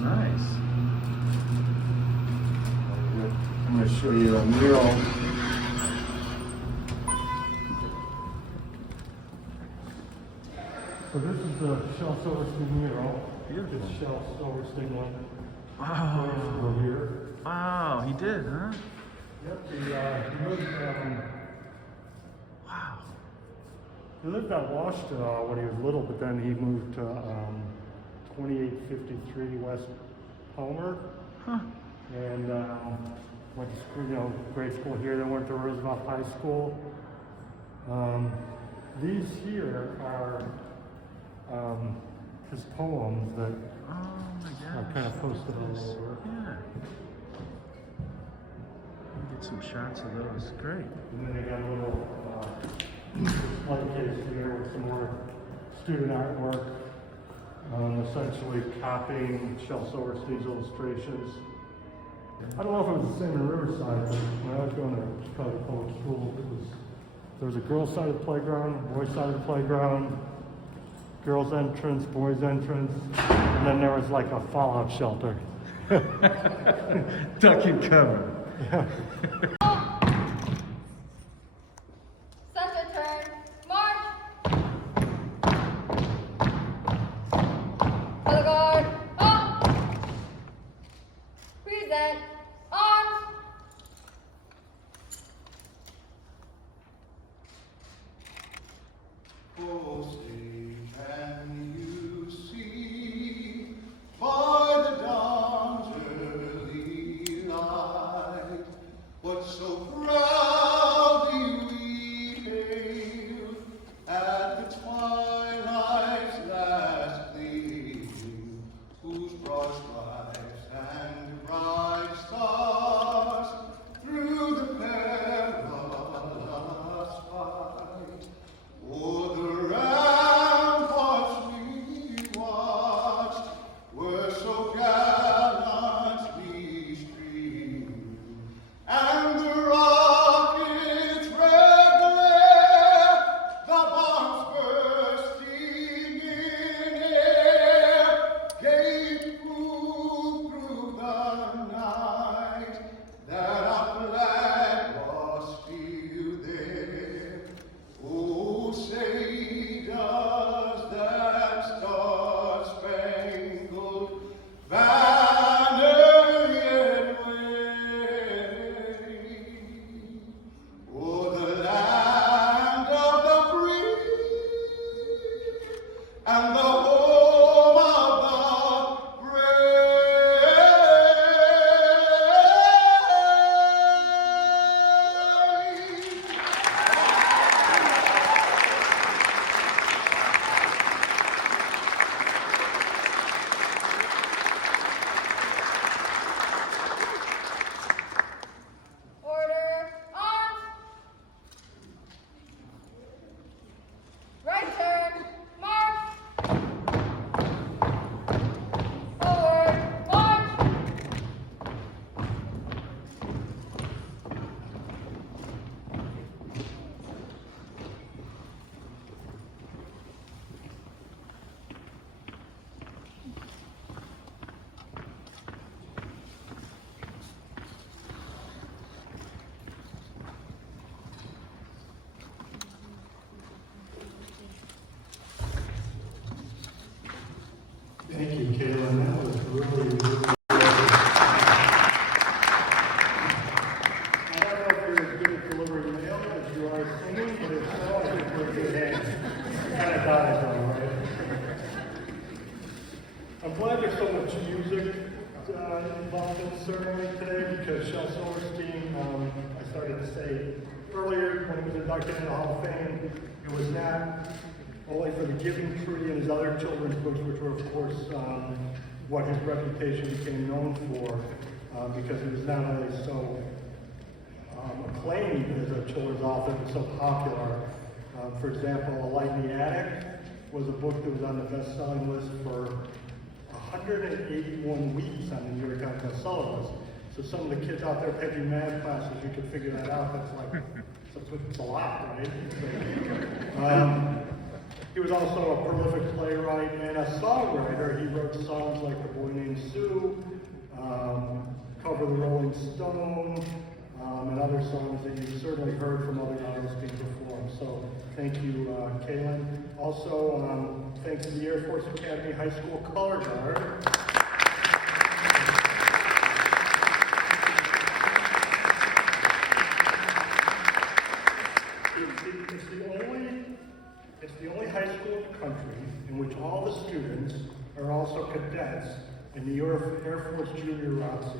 Nice. I'm going to show you a mural. So this is the Shel Silverstein mural. Beautiful. It's Shel Silverstein went Wow. over here. Wow, he did, huh? Yep, he moved Wow. he lived out Washington when he was little, but then he moved to 2853 West Palmer. Huh. And went to school, grade school here, then went to Roosevelt High School. These here are his poems that Oh my gosh. are kind of posted all over. Yeah. Get some shots of those. Great. And then they got a little display case here with some more student artwork, essentially copying Shel Silverstein's illustrations. I don't know if it was the same in Riverside, but when I was going to Chicago Public Schools, there was a girls' side of the playground, boys' side of the playground, girls' entrance, boys' entrance, and then there was like a fallout shelter. Duck and cover. Yeah. Center turn, march. Color guard, up. Present, arms. Oh, say, can you see by the dawn's early light what so proudly we hailed at the twilight's last gleam, whose broad stripes and bright stars through the perilous fight o'er the ramparts we watched were so gallantly streamed, and the rocket's red glare, the bombs bursting in air, gave proof through the night that our flag was still there. Oh, say does that star-spangled banner yet wave o'er the land of the free and the home of the brave? Order, arms. Right turn, march. Forward, march. Thank you, Kayla. That was really, really I don't know if you're as good at delivering mail as you are singing, but it's all I think we're good hands. Kind of got it though, right? I'm glad there's so much music involved in the ceremony today because Shel Silverstein, I started to say earlier when he was inducted into the Hall of Fame, it was not only for the Giving Tree and his other children's books, which were, of course, what his reputation became known for, because he was not only so acclaimed as a children's author, but so popular. For example, A Light in the Attic was a book that was on the best-selling list for 181 weeks on the New York Times bestseller list. So some of the kids out there taking math classes, you could figure that out. That's like, it's a lot, right? He was also a prolific playwright and a songwriter. He wrote songs like The Boy Named Sue, Cover the Rolling Stone, and other songs that you've certainly heard from other artists being performed. So thank you, Kaylin. Also, thanks to the Air Force Academy High School Color Guard. It's the only high school in the country in which all the students are also cadets in the Air Force Junior ROTC.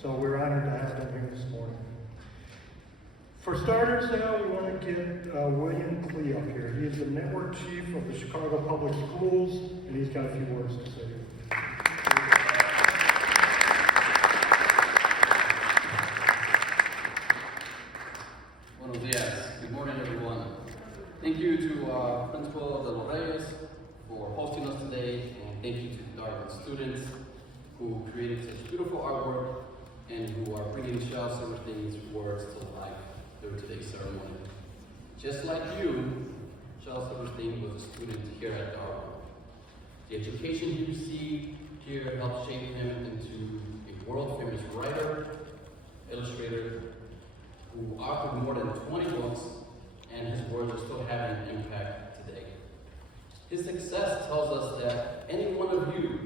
So we're honored to have them here this morning. For starters now, we want to get William Klee up here. He is the network chief of the Chicago Public Schools, and he's got a few words to say. Buenos dias. Good morning, everyone. Thank you to Principal Reyes for hosting us today, and thank you to the Darwin students who created such beautiful artwork and who are bringing Shel Silverstein's words to life through today's ceremony. Just like you, Shel Silverstein was a student here at Darwin. The education he received here helped shape him into a world-famous writer, illustrator, who authored more than 20 books, and his words are still having an impact today. His success tells us that any one of you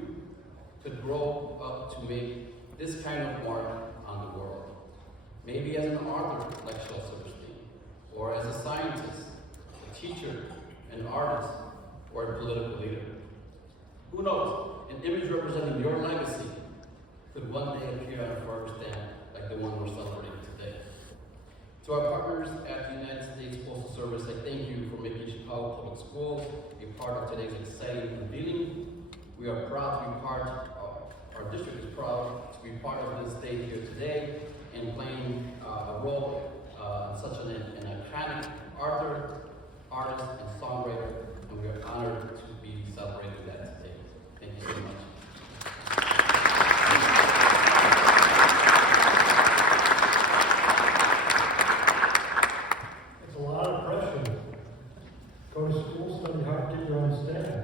could grow up to make this kind of mark on the world. Maybe as an author like Shel Silverstein, or as a scientist, a teacher, an artist, or a political leader. Who knows, an image representing your legacy could one day appear on a forever stamp like the one we're celebrating today. To our partners at the United States Postal Service, I thank you for making Chicago Public Schools a part of today's exciting unveiling. We are proud to be our district is proud to be part of this day here today and playing a role in such an iconic author, artist, and songwriter, and we are honored to be celebrating that today. Thank you so much. It's a lot of pressure. Go to school, study hard, get your own stand.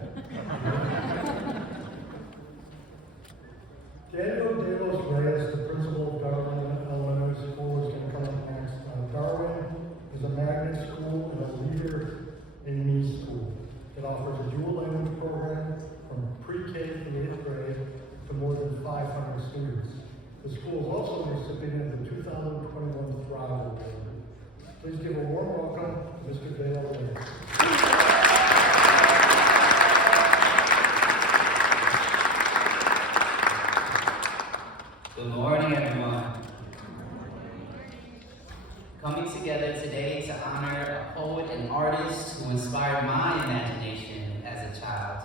Reyes, the principal of Darwin Elementary School, is going to come up next. Darwin is a magnet school and a leader in me school. It offers a dual language program from pre-K through 8th grade to more than 500 students. The school is also the recipient of the 2021 Thrive Award. Please give a warm welcome to Mr. Dale Reyes. Good morning, everyone. Coming together today to honor a poet and artist who inspired my imagination as a child,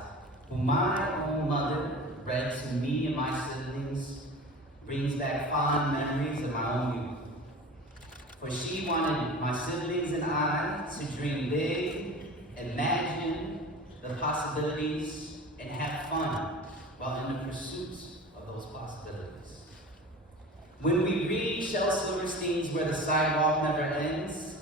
who my own mother read to me and my siblings, brings back fond memories of my own youth. For she wanted my siblings and I to dream big, imagine the possibilities, and have fun while in the pursuit of those possibilities. When we read Shel Silverstein's Where the Sidewalk Never Ends,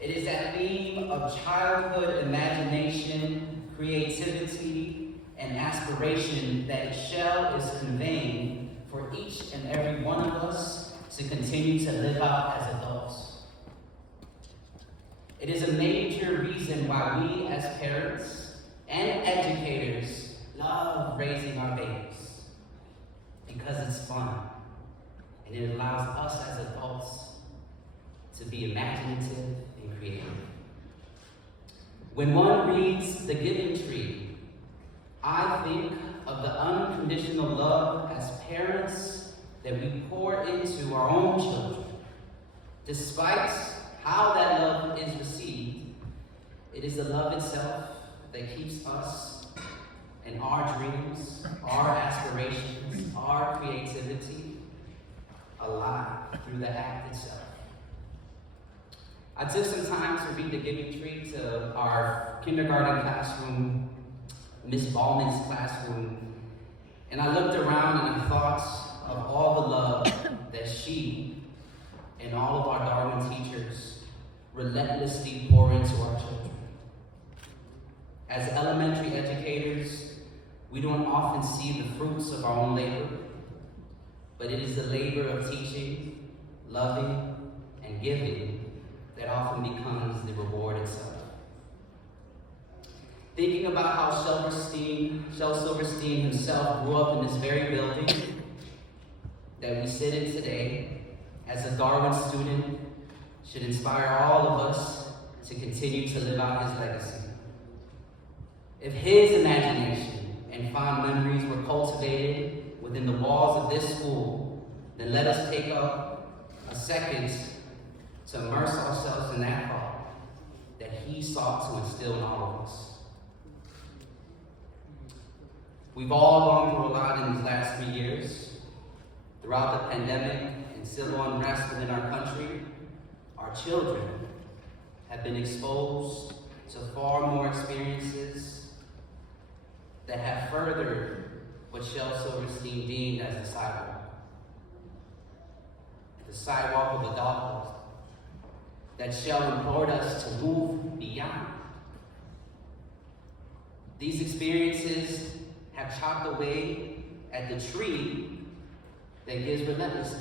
it is that theme of childhood imagination, creativity, and aspiration that Shel is conveying for each and every one of us to continue to live out as adults. It is a major reason why we as parents and educators love raising our babies, because it's fun. And it allows us as adults to be imaginative and creative. When one reads The Giving Tree, I think of the unconditional love as parents that we pour into our own children. Despite how that love is received, it is the love itself that keeps us and our dreams, our aspirations, our creativity alive through the act itself. I took some time to read The Giving Tree to our kindergarten classroom, Miss Ballman's classroom, and I looked around and I thought of all the love that she and all of our Darwin teachers relentlessly pour into our children. As elementary educators, we don't often see the fruits of our own labor, but it is the labor of teaching, loving, and giving that often becomes the reward itself. Thinking about how Shel Silverstein himself grew up in this very building that we sit in today, as a Darwin student, should inspire all of us to continue to live out his legacy. If his imagination and fond memories were cultivated within the walls of this school, then let us take up a second to immerse ourselves in that thought that he sought to instill in all of us. We've all gone through a lot in these last 3 years. Throughout the pandemic and civil unrest within our country, our children have been exposed to far more experiences that have furthered what Shel Silverstein deemed as the sidewalk of adulthood, that Shel implored us to move beyond. These experiences have chopped away at the tree that gives relentlessly.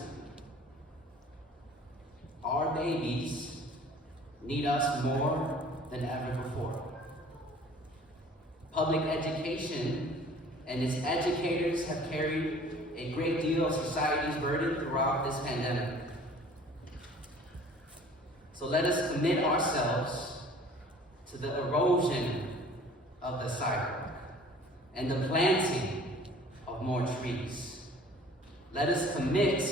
Our babies need us more than ever before. Public education and its educators have carried a great deal of society's burden throughout this pandemic. So let us commit ourselves to the erosion of the sidewalk and the planting of more trees. Let us commit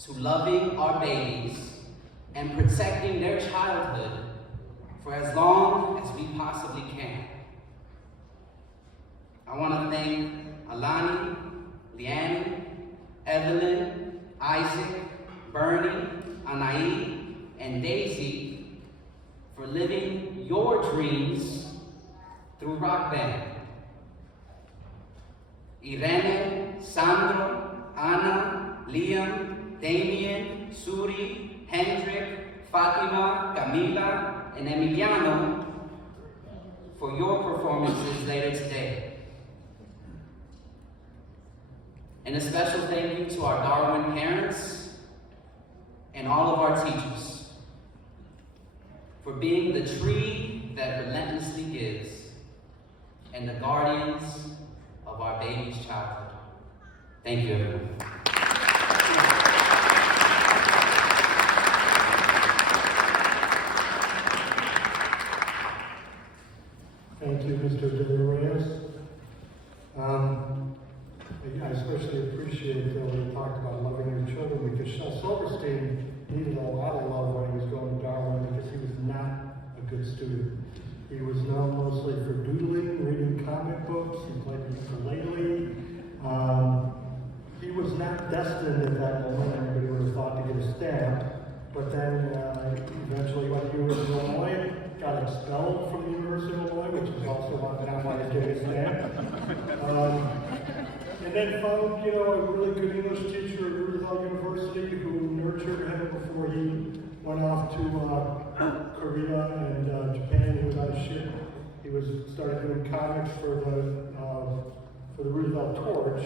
to loving our babies and protecting their childhood for as long as we possibly can. I want to thank Alani, Leanne, Evelyn, Isaac, Bernie, Anai, and Daisy for living your dreams through Rock Band. Irene, Sandro, Anna, Liam, Damien, Suri, Hendrik, Fatima, Camila, and Emiliano for your performances later today. And a special thank you to our Darwin parents and all of our teachers for being the tree that relentlessly gives and the guardians of our baby's childhood. Thank you, everyone. Thank you, Mr. Reyes. I especially appreciate that we talked about loving your children, because Shel Silverstein needed a lot of love when he was going to Darwin, because he was not a good student. He was known mostly for doodling, reading comic books, he played ukulele. He was not destined at that moment, anybody would have thought, to get a stamp, but then eventually went to University of Illinois, got expelled from the University of Illinois, which is also not why he's getting a stamp. And then found, a really good English teacher at Roosevelt University who nurtured him before he went off to Korea and Japan. He was on a ship. He started doing comics for the Roosevelt Torch,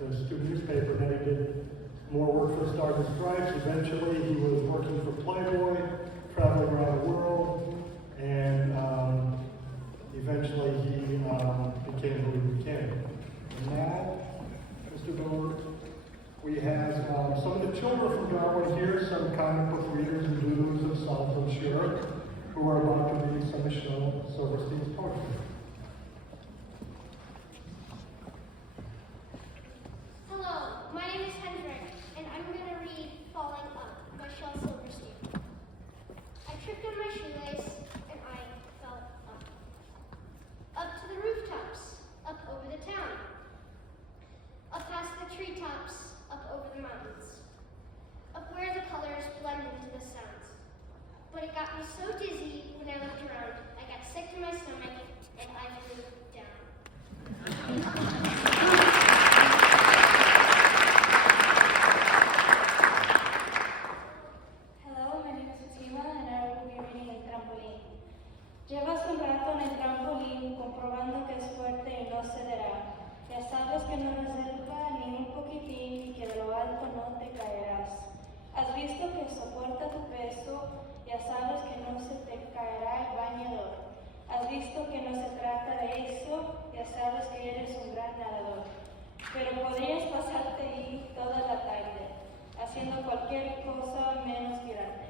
the student newspaper. Then he did more work for Stars and Stripes. Eventually, he was working for Playboy, traveling around the world, and eventually he became who he became. And now, Mr. Dover, we have some of the children from Darwin here, some comic book readers and doodlers themselves, I'm sure, who are about to read some of Shel Silverstein's poetry. Hello, my name is Hendrik, and I'm going to read Falling Up by Shel Silverstein. I tripped on my shoelace, and I fell up. Up to the rooftops, up over the town. Up past the treetops, up over the mountains. Up where the colors blend into the sounds. But it got me so dizzy when I looked around, I got sick to my stomach, and Ya sabes que no me acerca ni un poquitín y que de lo alto no te caerás. Has visto que soporta tu peso, ya sabes que no se te caerá el bañador. Has visto que no se trata de eso, ya sabes que eres un gran nadador. Pero podrías pasarte ahí toda la tarde, haciendo cualquier cosa menos tirarte.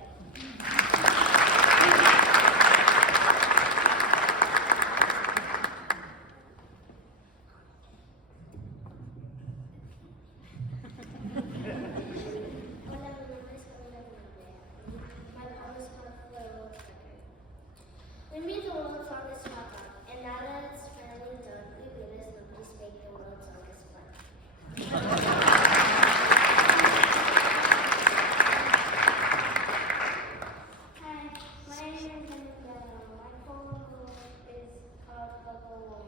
We made the world song this summer, and now that it's finally done, we realize nobody's making the world song as fun. Hi, my name is Dmitry. My poem is called Tug of War.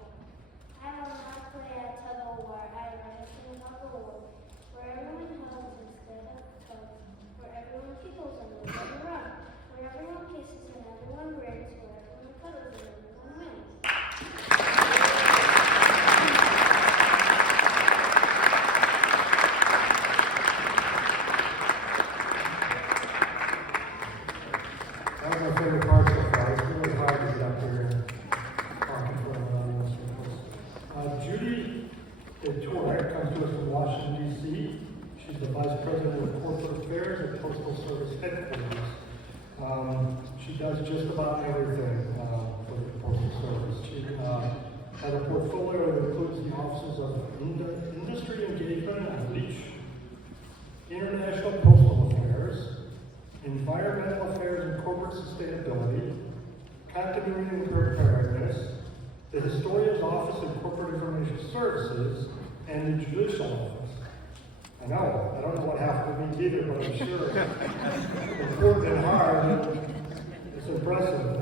I will not play at tug of war. I rather sing tug of war, where everyone hugs instead of tugs, where everyone giggles and nobody runs, where everyone kisses and everyone grins, where everyone cuddles and everyone wins. That was my favorite part so far. It's really hard to get up here and talk in front of an audience. Judy Torok comes to us from Washington, D.C. She's the Vice President of Corporate Affairs at Postal Service Headquarters. She does just about everything for the Postal Service. She has a portfolio that includes the offices of Industry Engagement and Outreach, International Postal Affairs, Environmental Affairs and Corporate Sustainability, Continuity and Preparedness, the Historian's Office of Corporate Information Services, and the Judicial Office. I don't know what half of it means either, but I'm sure it's important and hard, and it's impressive.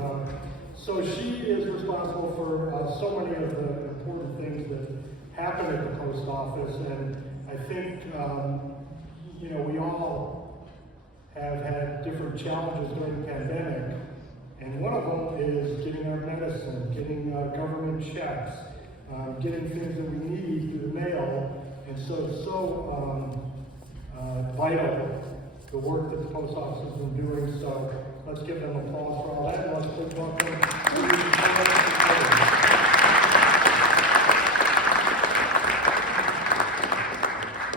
So she is responsible for so many of the important things that happen at the post office, and I think, we all have had different challenges during the pandemic, and one of them is getting our medicine, getting government checks, getting things that we need through the mail, and so it's so vital, the work that the post office has been doing, so let's give them applause for all that, and let's please welcome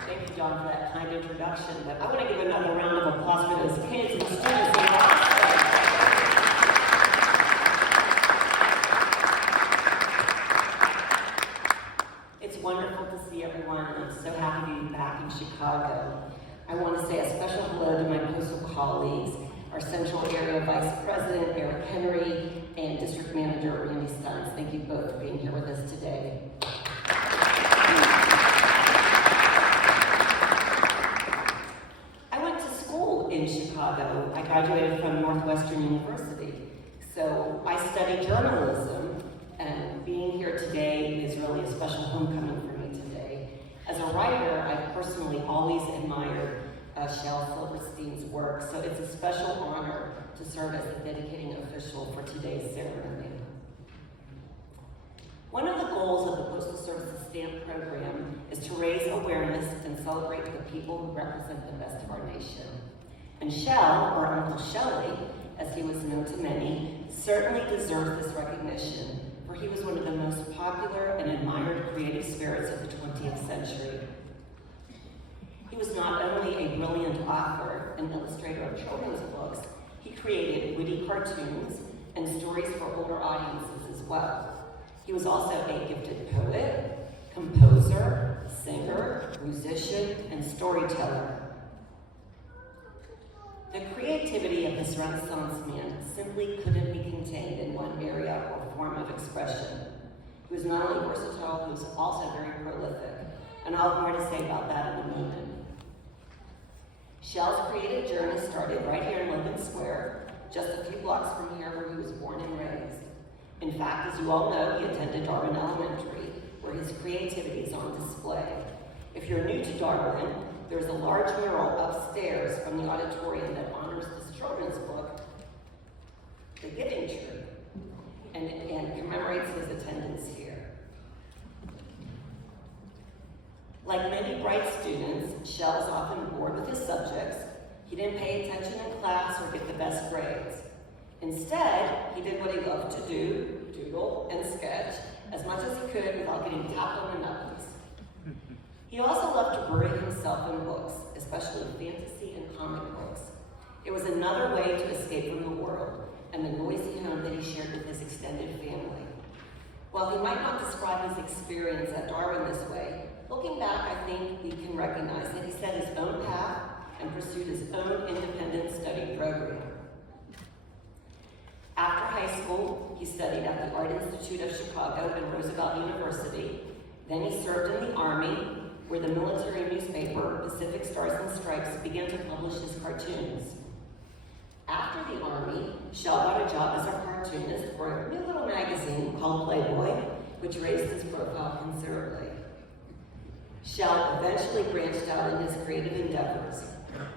Thank you, John, for that kind introduction. But I want to give another round of applause for those kids and students in Boston. It's wonderful to see everyone, and I'm so happy to be back in Chicago. I want to say a special hello to my postal colleagues, our Central Area Vice President, Eric Henry, and District Manager, Randy Stuntz. Thank you both for being here with us today. I went to school in Chicago. I graduated from Northwestern University. So I studied journalism, and being here today is really a special homecoming for me today. As a writer, I've personally always admired Shel Silverstein's work, so it's a special honor to serve as the dedicating official for today's ceremony. One of the goals of the Postal Service's stamp program is to raise awareness and celebrate the people who represent the best of our nation. And Shel, or Uncle Shelly, as he was known to many, certainly deserves this recognition, for he was one of the most popular and admired creative spirits of the 20th century. He was not only a brilliant author and illustrator of children's books, he created witty cartoons and stories for older audiences as well. He was also a gifted poet, composer, singer, musician, and storyteller. The creativity of this Renaissance man simply couldn't be contained in one area or form of expression. He was not only versatile, he was also very prolific, and I'll have more to say about that in a moment. Shel's creative journey started right here in Logan Square, just a few blocks from here where he was born and raised. In fact, as you all know, he attended Darwin Elementary, where his creativity is on display. If you're new to Darwin, there's a large mural upstairs from the auditorium that honors this children's book, The Giving Tree, and commemorates his attendance here. Like many bright students, Shel was often bored with his subjects. He didn't pay attention in class or get the best grades. Instead, he did what he loved to do, doodle and sketch, as much as he could without getting tapped on the knuckles. He also loved to bury himself in books, especially fantasy and comic books. It was another way to escape from the world and the noisy home that he shared with his extended family. While he might not describe his experience at Darwin this way, looking back, I think we can recognize that he set his own path and pursued his own independent study program. After high school, he studied at the Art Institute of Chicago and Roosevelt University. Then he served in the Army, where the military newspaper, Pacific Stars and Stripes, began to publish his cartoons. After the Army, Shel got a job as a cartoonist for a new little magazine called Playboy, which raised his profile considerably. Shel eventually branched out in his creative endeavors.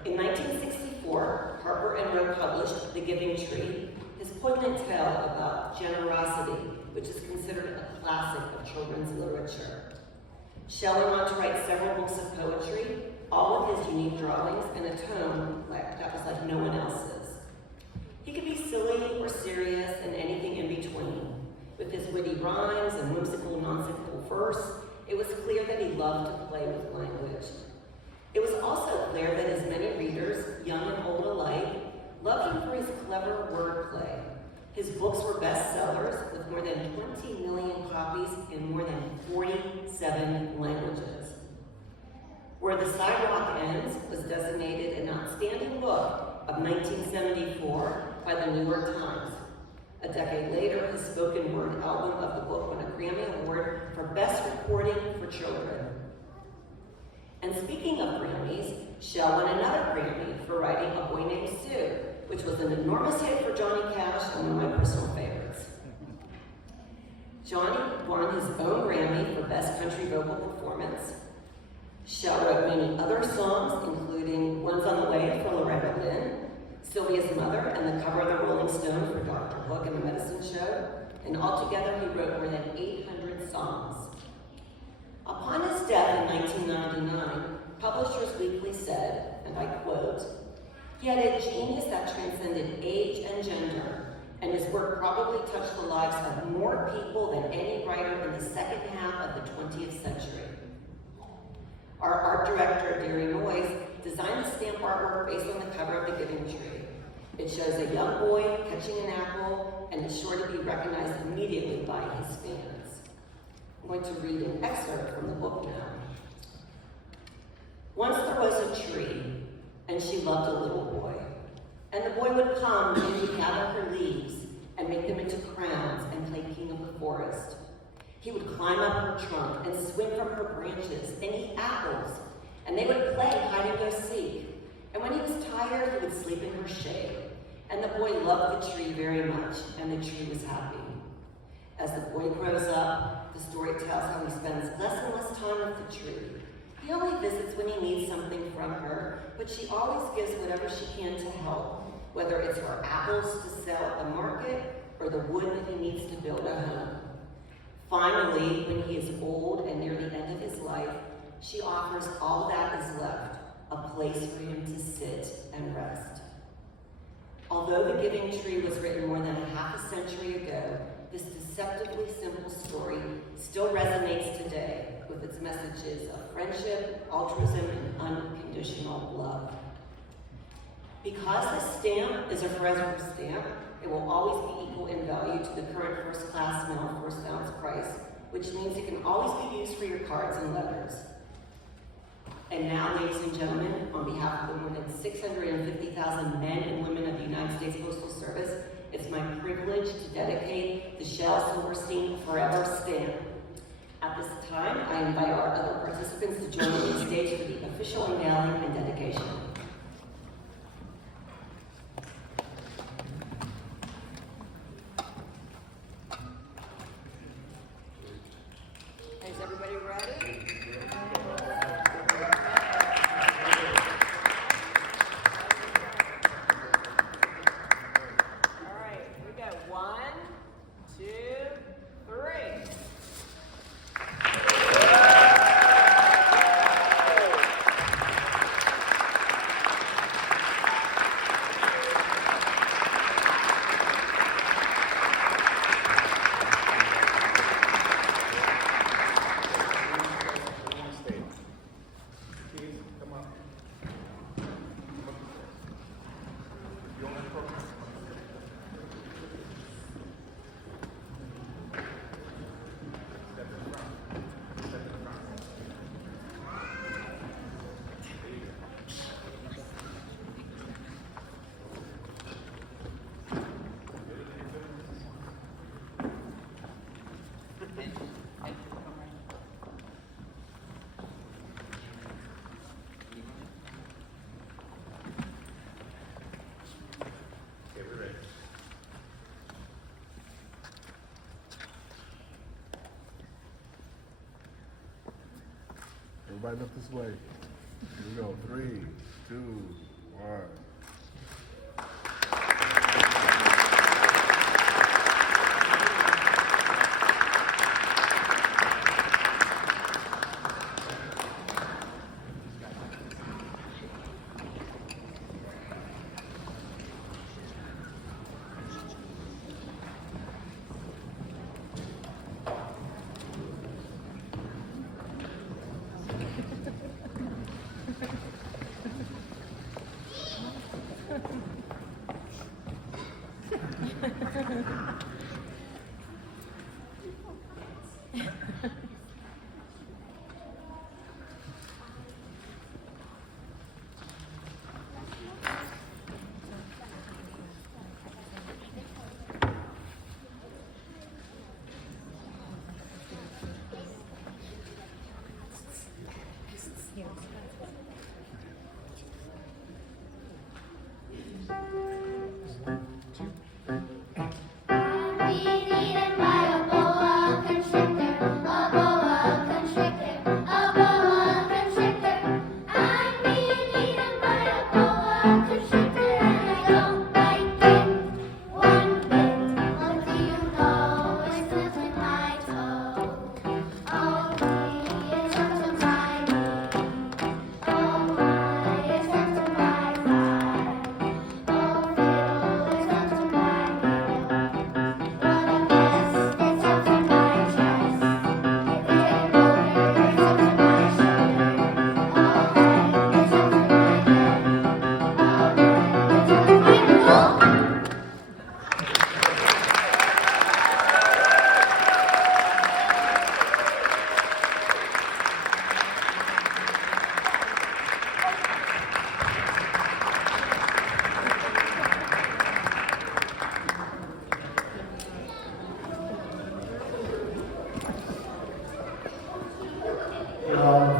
In 1964, Harper and Row published The Giving Tree, his poignant tale about generosity, which is considered a classic of children's literature. Shel went on to write several books of poetry, all with his unique drawings and a tone that was like no one else's. He could be silly or serious and anything in between. With his witty rhymes and whimsical, nonsensical verse, it was clear that he loved to play with language. It was also clear that his many readers, young and old alike, loved him for his clever wordplay. His books were bestsellers with more than 20 million copies in more than 47 languages. Where the Sidewalk Ends was designated an outstanding book of 1974 by the New York Times. A decade later, his spoken word album of the book won a Grammy Award for Best Recording for Children. And speaking of Grammys, Shel won another Grammy for writing A Boy Named Sue, which was an enormous hit for Johnny Cash and one of my personal favorites. Johnny won his own Grammy for Best Country Vocal Performance. Shel wrote many other songs, including One's on the Way for Loretta Lynn, Sylvia's Mother, and the cover of the Rolling Stone for Dr. Hook and the Medicine Show, and altogether he wrote more than 800 songs. Upon his death in 1999, Publishers Weekly said, and I quote, "He had a genius that transcended age and gender, and his work probably touched the lives of more people than any writer in the second half of the 20th century." Our art director, Deary Noyes, designed the stamp artwork based on the cover of The Giving Tree. It shows a young boy catching an apple and is sure to be recognized immediately by his fans. I'm going to read an excerpt from the book now. Once there was a tree, and she loved a little boy. And the boy would come and he'd gather her leaves and make them into crowns and play king of the forest. He would climb up her trunk and swing from her branches and eat apples, and they would play hide and go seek. And when he was tired, he would sleep in her shade. And the boy loved the tree very much, and the tree was happy. As the boy grows up, the story tells how he spends less and less time with the tree. He only visits when he needs something from her, but she always gives whatever she can to help, whether it's her apples to sell at the market or the wood that he needs to build a home. Finally, when he is old and near the end of his life, she offers all that is left, a place for him to sit and rest. Although The Giving Tree was written more than a half a century ago, this deceptively simple story still resonates today with its messages of friendship, altruism, and unconditional love. Because this stamp is a forever stamp, it will always be equal in value to the current first-class mail first ounce price, which means it can always be used for your cards and letters. And now, ladies and gentlemen, on behalf of the more than 650,000 men and women of the United States Postal Service, it's my privilege to dedicate the Shel Silverstein Forever Stamp. At this time, I invite our other participants to join me on stage for the official unveiling and dedication. Is everybody ready? All right, here we go. 1, 2, 3. Everybody look this way. Here we go. 3, 2, 1.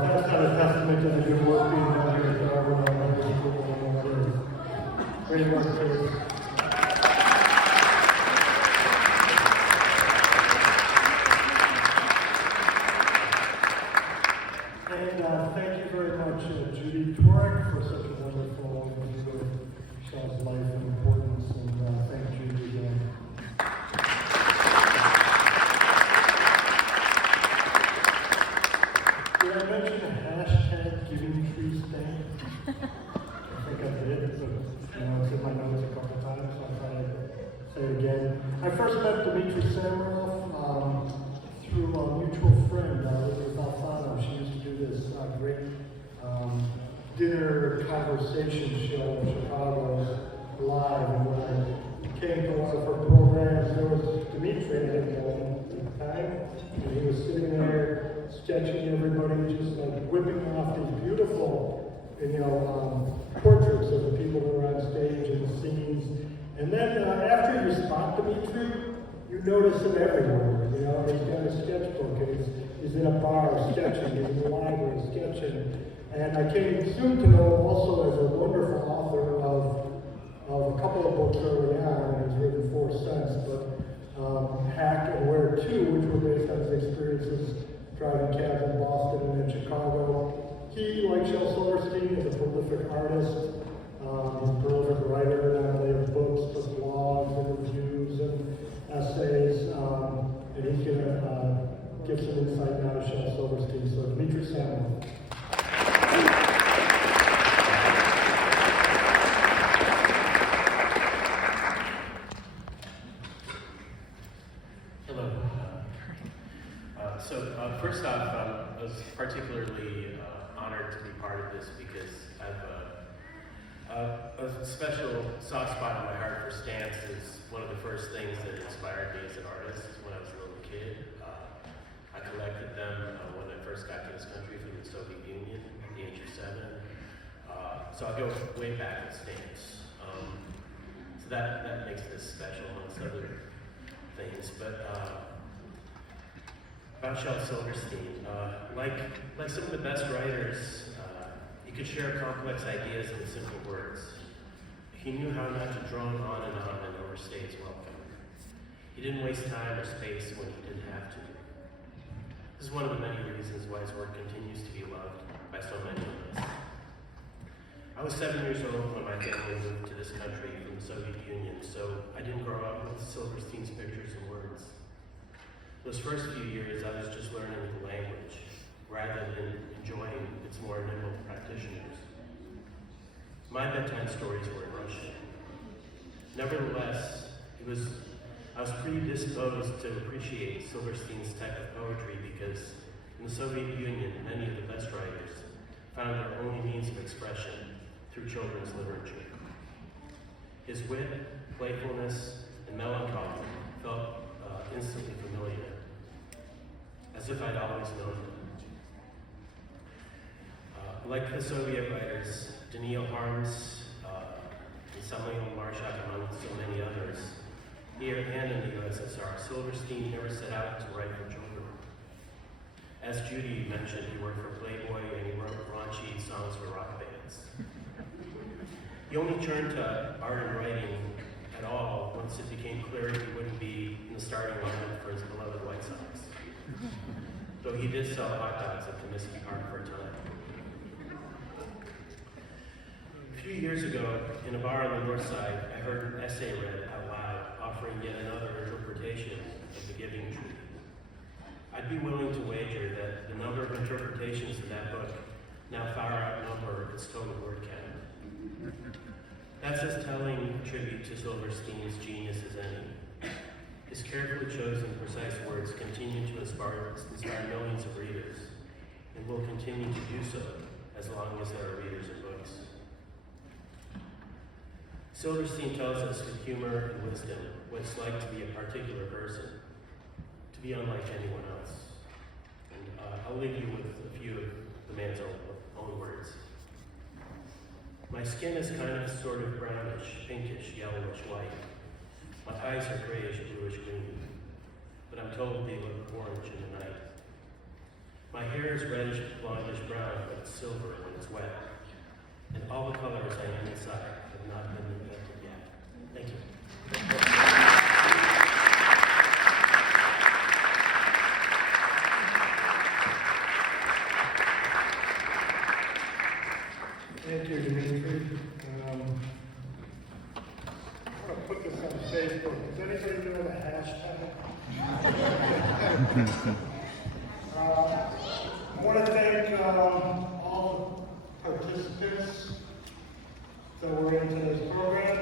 That's not a testament to the good work being done here at Darwin Elementary School. Great work, kids. And thank you very much, Judy, Torok, for such a wonderful overview of Shel's life and importance. And thank Judy again. Did I mention the hashtag giving trees thing? I think I did, but it's in my notes a couple times, so I'll try to say it again. I first met Dmitry Samarov through a mutual friend, Elizabeth Alfano. She used to do this great dinner conversation show in Chicago live. And when I came to one of her programs, there was Dmitry, I didn't know him at the time, and he was sitting there sketching everybody, just like whipping off these beautiful, portraits of the people who were on stage and the scenes. And then after you spot Dmitry, you notice him everywhere. He's got a sketchbook, and he's in a bar sketching, he's in the library sketching. And I came soon to know him also as a wonderful author of a couple of books early on, and he's written 4 since, but Hack and Where To, which were based on his experiences driving cabs in Boston and in Chicago. He, like Shel Silverstein, is a prolific artist. He's a prolific writer, not only of books, but blogs and reviews and essays. And he's going to give some insight now to Shel Silverstein. So, Dmitry Samarov. First off, I was particularly honored to be part of this because I have a special soft spot in my heart for stamps. Is one of the first things that inspired me as an artist when I was a little kid. I collected them when I first got to this country from the Soviet Union at the age of 7. So I go way back with stamps. So that makes this special amongst other things. But about Shel Silverstein, like some of the best writers, he could share complex ideas in simple words. He knew how not to drone on and overstay his welcome. He didn't waste time or space when he didn't have to. This is one of the many reasons why his work continues to be loved by so many of us. I was 7 years old when my family moved to this country from the Soviet Union, so I didn't grow up with Silverstein's pictures and words. Those first few years, I was just learning the language, rather than enjoying its more nimble practitioners. My bedtime stories were in Russian. Nevertheless, I was predisposed to appreciate Silverstein's type of poetry because in the Soviet Union, many of the best writers found their only means of expression through children's literature. His wit, playfulness, and melancholy felt instantly familiar, as if I'd always known him. Like the Soviet writers, Daniil Harms, and Samuel Marshak, among so many others, here and in the USSR, Silverstein never set out to write for children. As Judy mentioned, he worked for Playboy and he wrote raunchy songs for rock bands. He only turned to art and writing at all once it became clear he wouldn't be in the starting lineup for his beloved White Sox. Though he did sell hot dogs at Comiskey Park for a time. A few years ago, in a bar on the north side, I heard an essay read out loud, offering yet another interpretation of the Giving Tree. I'd be willing to wager that the number of interpretations of that book now far outnumber its total word count. That's as telling a tribute to Silverstein's genius as any. His carefully chosen, precise words continue to inspire millions of readers, and will continue to do so as long as there are readers of books. Silverstein tells us with humor and wisdom what it's like to be a particular person, to be unlike anyone else. And I'll leave you with a few of the man's own words. My skin is kind of sort of brownish, pinkish, yellowish white. My eyes are grayish, bluish green, but I'm told they look orange in the night. My hair is reddish, blondish brown, but it's silver when it's wet. And all the colors I am inside have not been invented yet. Thank you. Thank you, Dmitry. I'm going to put this on Facebook. Does anybody know the hashtag? I want to thank all the participants that were into this program.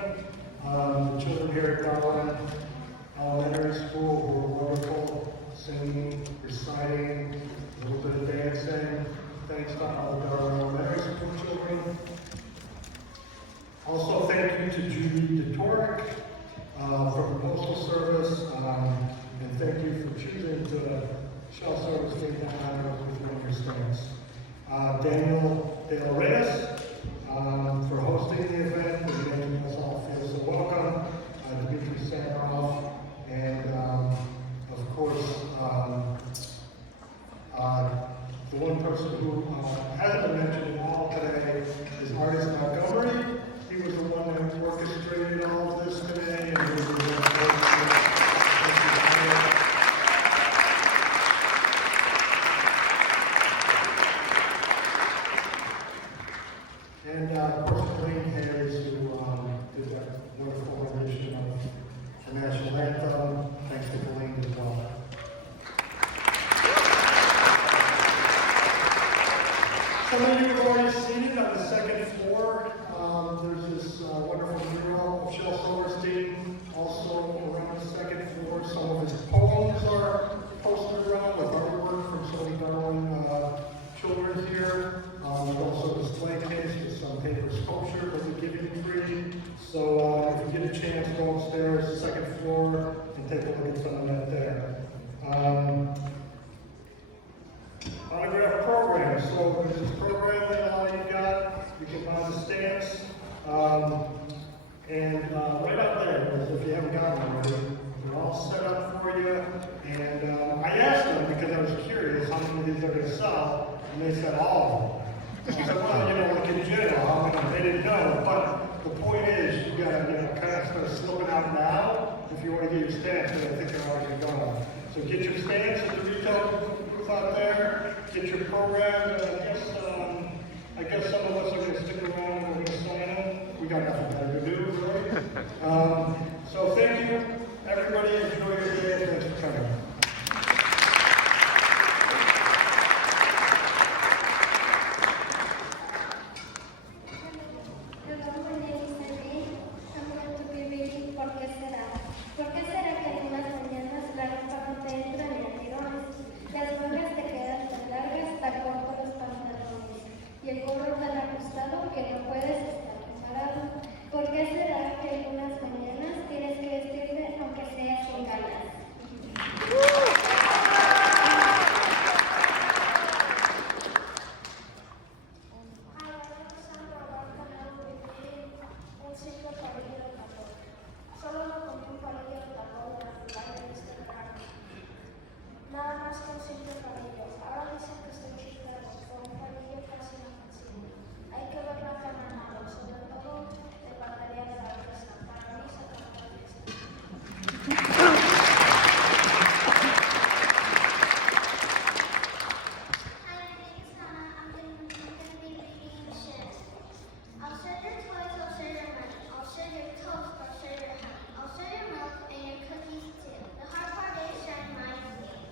The children here at Darwin Elementary School who were wonderful, singing, reciting, a little bit of dancing. Thanks to all the Darwin Elementary School children. Also, thank you to Judy Torok from the Postal Service, and thank you for choosing to Shel Silverstein to honor with one of your stamps. Reyes for hosting the event and making us all feel so welcome. Dmitry Samarov, and of course, the one person who hasn't been mentioned at all today is artist Montgomery. He was the one that orchestrated all of this today, and he was the one and of course, Haynes, who did that wonderful rendition of the national anthem. Thanks to Klee as well. Some of you have already seen it on the second floor. There's this wonderful mural of Shel Silverstein. Also around the second floor, some of his poems are posted around with artwork from some of the Darwin children here. There's also a display case with some paper sculpture for the Giving Tree. So if you get a chance, go upstairs, second floor, and take a look at some of that there. Autograph program. So there's this program that all you got. You can buy the stamps. Right up there, if you haven't gotten them already, they're all set up for you. And I asked them because I was curious how many of these are going to sell, and they said all of them. I said, well, like in general, they didn't know. But the point is, you got to, kind of start slipping out now if you want to get your stamps, because I think they're already gone. So get your stamps at the retail booth out there, get your programs, and I guess some of us are going to stick around and we're going to sign them. We got nothing better to do, right? So thank you, everybody. Enjoy your day. Thanks for coming. Hello, my name is Irene. I'm going to be reading ¿Por qué será? ¿Por qué será que algunas mañanas la ropa no te entra ni a tirones? Las mangas te quedan tan largas, tan cortos los pantalones. Y el gorro tan ajustado que no puedes estar parado. ¿Por qué será que algunas mañanas tienes que vestirte aunque sea sin ganas? Un ciclo cabello de calor. Solo me compré un cabello de calor de la ciudad de este verano. Nada más que un simple cabello. Ahora dicen que estoy chiflado, con un cabello casi inofensivo. Hay que ver la caminada, sobre todo de batería de la fiesta. Para mí se trata de fiesta. Hi, my name is Hannah. I'm going to be reading Shel. I'll share your toys, I'll share your money. I'll share your toast, I'll share your honey. I'll share your milk and your cookies too. The hard part is sharing mine with you.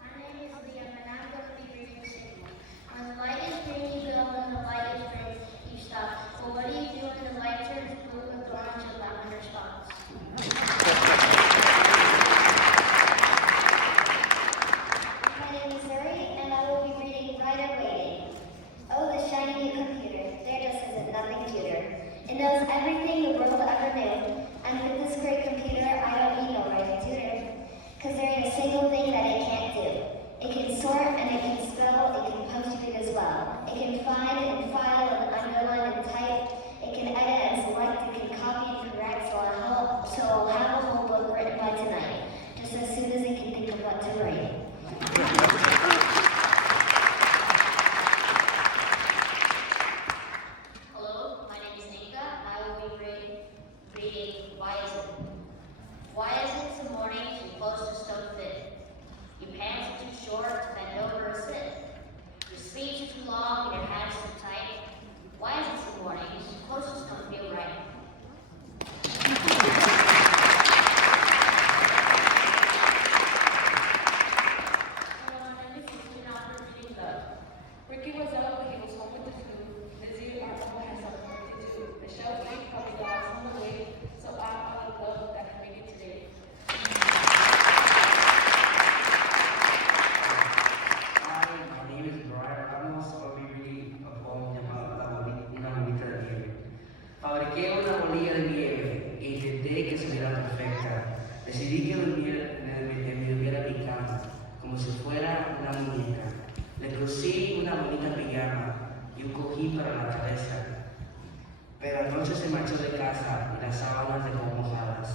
My name is Liam and I'm going to be reading Shel. When the light is green, you go. When the light is red, you stop. Well, what do you do when the light turns blue with orange and lavender spots? My name is Zuri, and I will be reading Writer Waiting. Oh, the shiny new computer. There just isn't nothing cuter. It knows everything the world ever knew. And with this great computer, I don't need no writing tutor. Cause there ain't a single thing that it can't do. It can sort and it can spell, it can punctuate as well. It can find and file and underline and type. It can edit and select, it can copy and correct, so I'll have a whole book written by tonight. Just as soon as it can think of what to write. Hello, my name is Nika, and I will be reading Why Is It? Why is it some mornings your clothes just don't fit? Your pants are too short to bend over or sit. Your sleeves are too long and your hat is too tight. Why is it some mornings your clothes just don't feel right? Hello, my name is Christine, and I'm reading Love. Ricky was out, but he was home with the flu. Lizzie, our uncle, has something to do. Michelle, we probably got us on the way, so I'm out of love that can make it today. Hi, my name is Brian Ramos. I'll be reading a poem llamado Una bolita de nieve. Fabriqué una bolilla de nieve e intenté que se viera perfecta. Decidí que me durmiera en mi cama, como si fuera una muñeca. Le cosí una bonita pijama y un cojín para la cabeza. Pero anoche se marchó de casa y las sábanas dejó mojadas.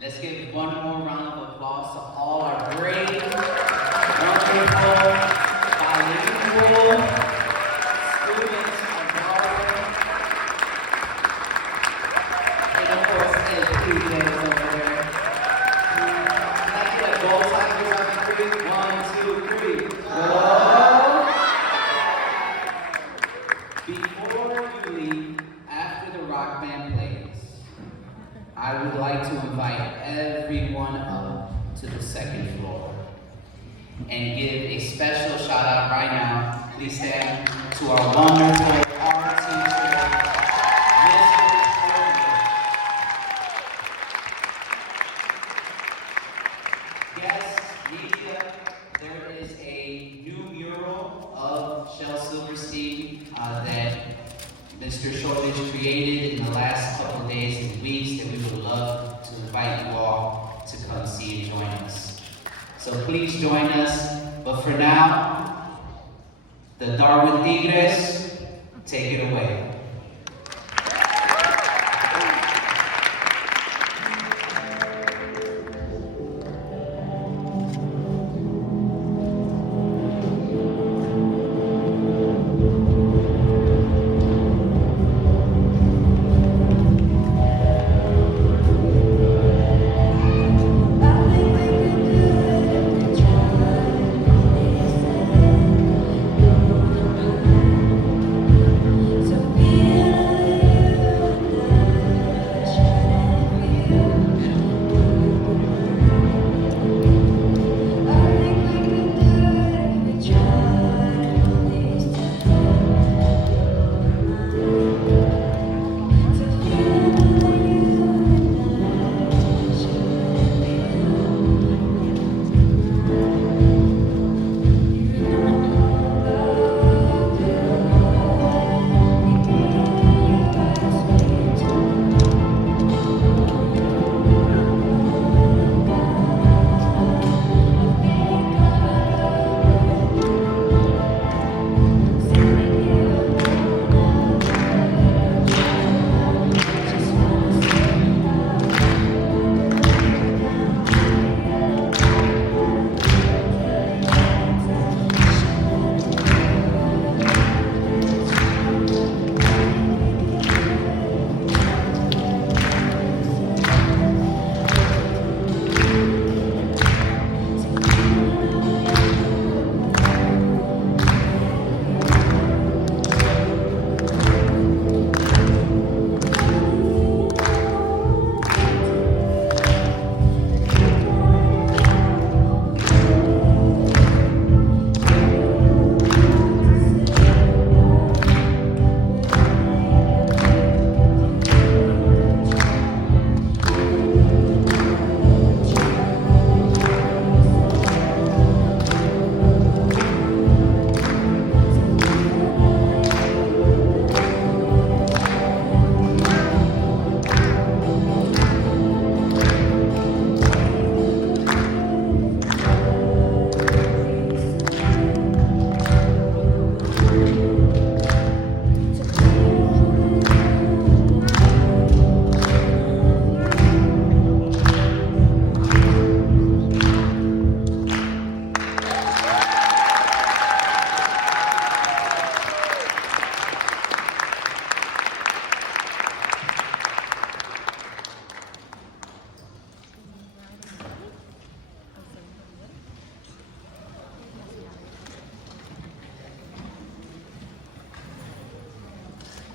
Let's give one more round of applause to all our great, wonderful, bilingual students of Darwin. And of course, educators over there. Can I get a goal tigers on the street? 1, 2, 3. Go! Before you leave, after the rock band plays, I would like to invite everyone up to the second floor and give a special shout out right now. Please stand to our wonderful art teacher, Mr. Torok. Yes, media, there is a new mural of Shel Silverstein that Mr. Shortage created in the last couple of days and weeks that we would love to invite you all to come see and join us. So please join us. But for now, the Darwin Tigres, take it away.